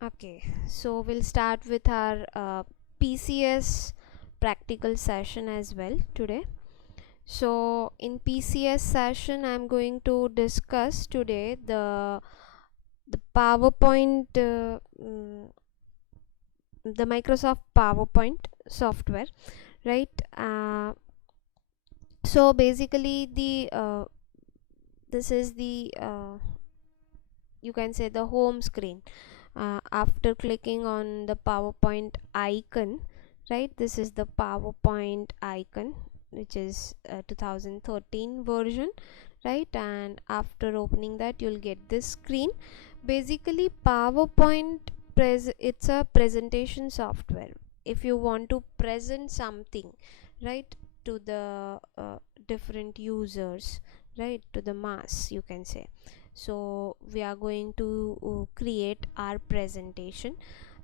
Okay, so we'll start with our PCS practical session as well today. So in PCS session, I'm going to discuss today the PowerPoint, the Microsoft PowerPoint software, right? So basically, the this is the you can say the home screen. After clicking on the PowerPoint icon, right, this is the PowerPoint icon, which is 2013 version, right? And after opening that, you'll get this screen. Basically, PowerPoint it's a presentation software. If you want to present something, right, to the different users, right, to the mass, you can say. So we are going to create our presentation.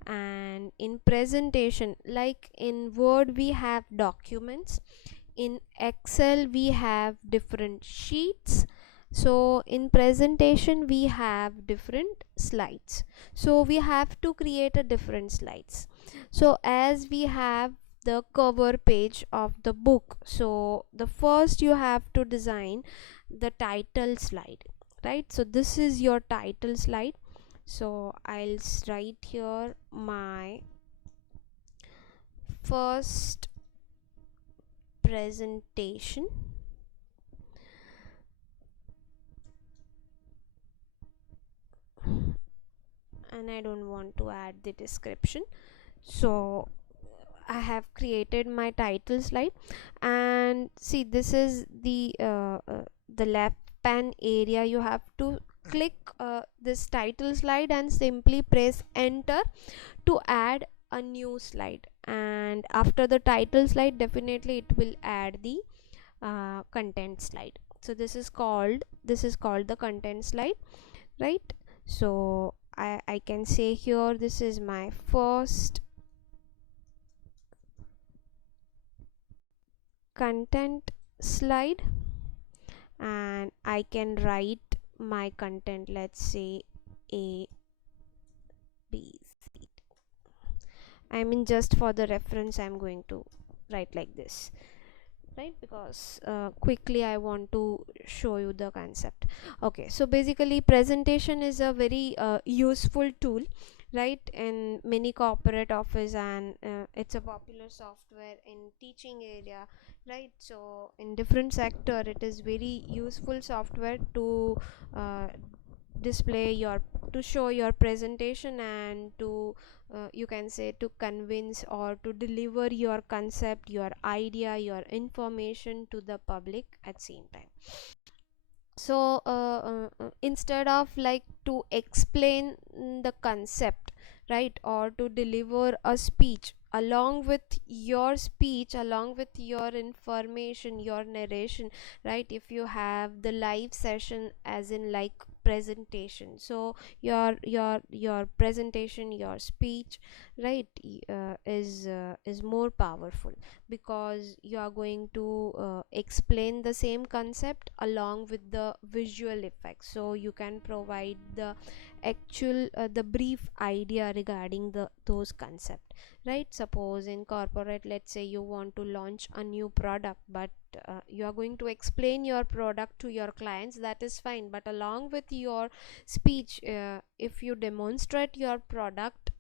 And in presentation, like in Word we have documents, in Excel we have different sheets, so in presentation we have different slides. So we have to create a different slides. So as we have the cover page of the book, so the first you have to design the title slide, right? So this is your title slide. So I'll write here my first presentation, and I don't want to add the description. So I have created my title slide, and see, this is the left pan area. You have to click this title slide and simply press enter to add a new slide. And after the title slide, definitely it will add the content slide. So this is called the content slide, right? So I can say here, this is my first content slide, and I can write my content, let's say A B C. I mean, just for the reference I'm going to write like this, right? Because quickly I want to show you the concept. Okay, so basically presentation is a very useful tool, right, in many corporate office, and it's a popular software in teaching area, right? So in different sector it is very useful software to uh, display your, to show your presentation, and to you can say to convince or to deliver your concept, your idea, your information to the public at same time. So instead of like to explain the concept, right, or to deliver a speech, along with your speech, along with your information, your narration, right, if you have the live session as in like presentation, so your presentation, your speech, right, is more powerful, because you are going to explain the same concept along with the visual effects. So you can provide the actual the brief idea regarding the those concept, right? Suppose in corporate, let's say you want to launch a new product, but you are going to explain your product to your clients, that is fine, but along with your speech, if you demonstrate your product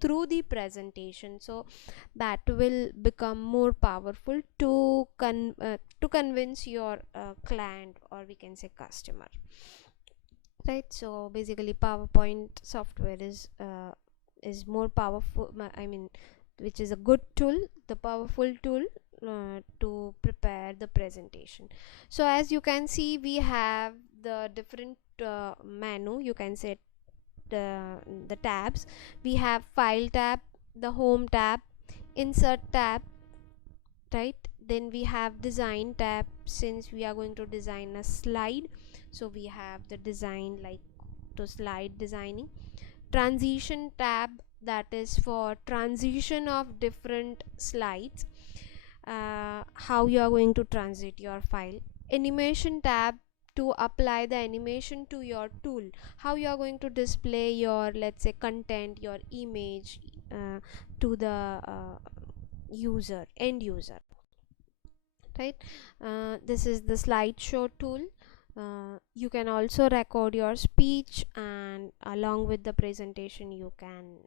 through the presentation, so that will become more powerful to convince your client, or we can say customer, right? So basically PowerPoint software is more powerful, I mean, which is a good tool, the powerful tool to prepare the presentation. So as you can see, we have the different menu, you can say the tabs. We have file tab, the home tab, insert tab, right? Then we have design tab, since we are going to design a slide, so we have the design, like to slide designing. Transition tab, that is for transition of different slides, how you are going to transit your file. Animation tab, to apply the animation to your tool, how you are going to display your, let's say, content, your image, to the end user, right? This is the slideshow tool. You can also record your speech, and along with the presentation you can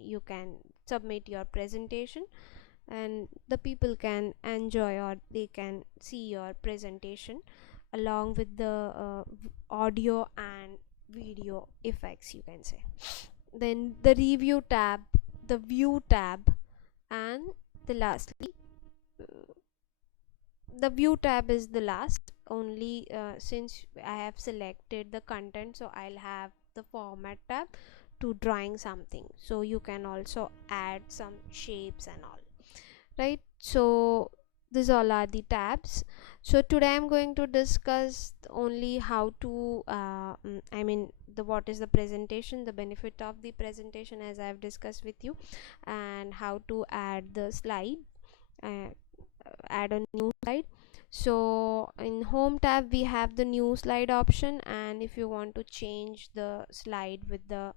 you can submit your presentation, and the people can enjoy, or they can see your presentation along with the audio and video effects, you can say. Then the review tab, the view tab, and the lastly, the view tab is the last only, since I have selected the content, so I'll have the format tab to drawing something, so you can also add some shapes and all, right? So these all are the tabs. So today I'm going to discuss only how to the what is the presentation, the benefit of the presentation, as I've discussed with you, and how to add the slide, uh, add a new slide. So in home tab we have the new slide option, and if you want to change the slide with the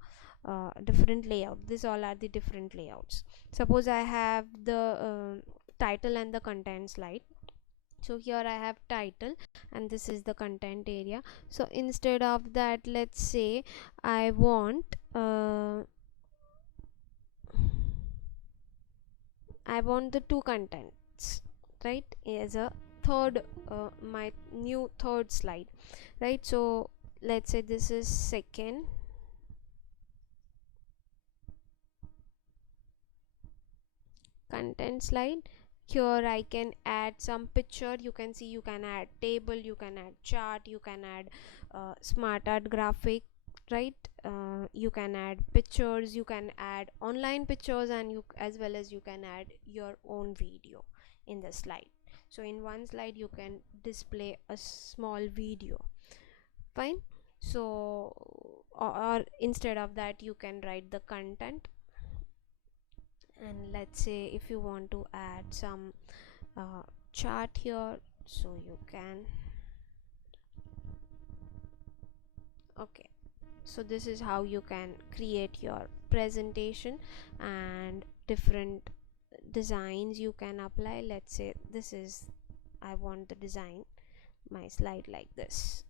different layout, these all are the different layouts. Suppose I have the title and the content slide. So here I have title, and this is the content area. So instead of that, let's say I want the two contents, right, as a third, my new third slide, right? So let's say this is second content slide. Here I can add some picture. You can see, you can add table, you can add chart, you can add smart art graphic, right? You can add pictures, you can add online pictures, and you, as well as you can add your own video in the slide. So in one slide you can display a small video, fine. So or instead of that, you can write the content, and let's say if you want to add some chart here, so you can. Okay, so this is how you can create your presentation, and different designs you can apply. Let's say this is, I want the design, my slide like this,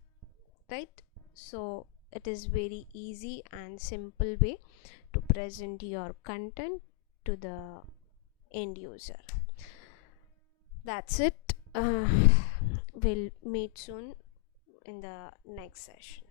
right? So it is very easy and simple way to present your content to the end user. That's it. We'll meet soon in the next session.